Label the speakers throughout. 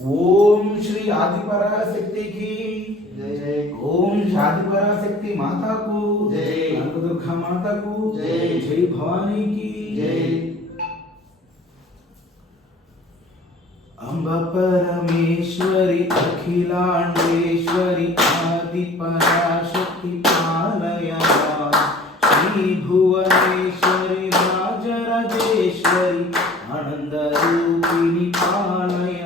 Speaker 1: ओम श्री आदि पराशक्ति की।
Speaker 2: जय।
Speaker 1: ओम शादिपरा पराशक्ति माता को। जय। दुर्गा माता को। जय। जय भवानी की। जय। अम्ब परमेश्वरी अखिलांडेश्वरी आदि पराशक्ति पालया श्री भुवनेश्वरी राजराजेश्वरी आनंद रूपिणी पालया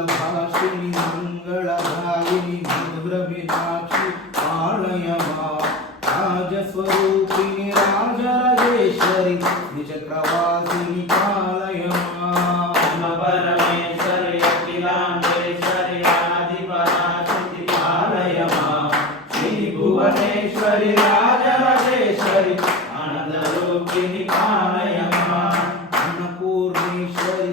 Speaker 1: மங்களபாஷினி மங்களதாயினி மதுரவினாட்சி பாளையமா ராஜஸ்வரூபிணி Rajarajeswari நிஜக்ரவாசினி பாளையமா
Speaker 2: Parameswari Akilandeswari ஆதிபராசிதி பாளையமா Sri Bhuvaneswari Rajarajeswari ஆனந்தரூபிணி பாளையமா
Speaker 1: Annapoorneshwari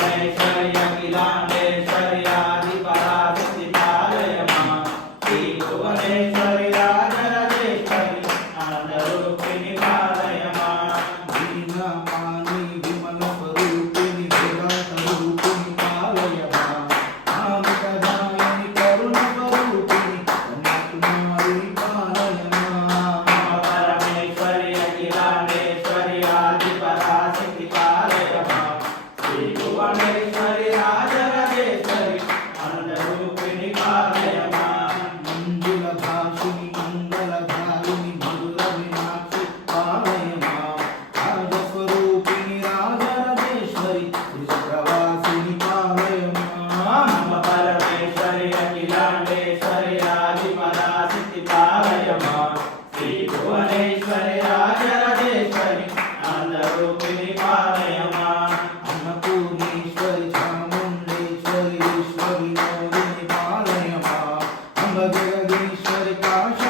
Speaker 2: Sarupini Bhava.
Speaker 1: Shri Krishna.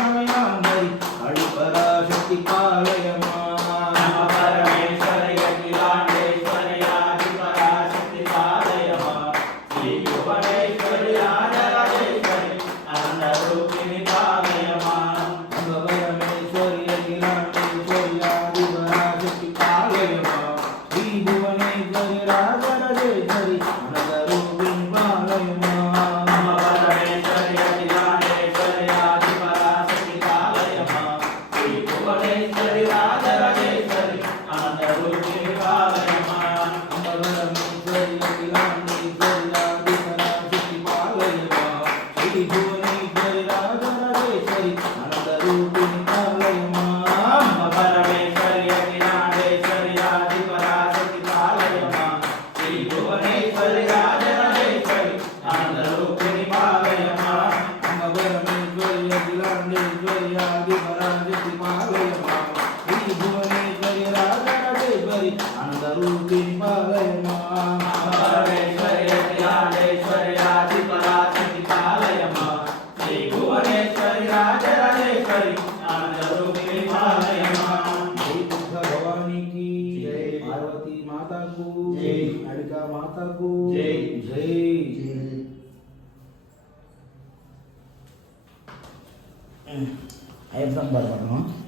Speaker 1: అందరూ దింపలేమా మాతకు జై. జై
Speaker 2: అయ్యప్ప పర్వతం.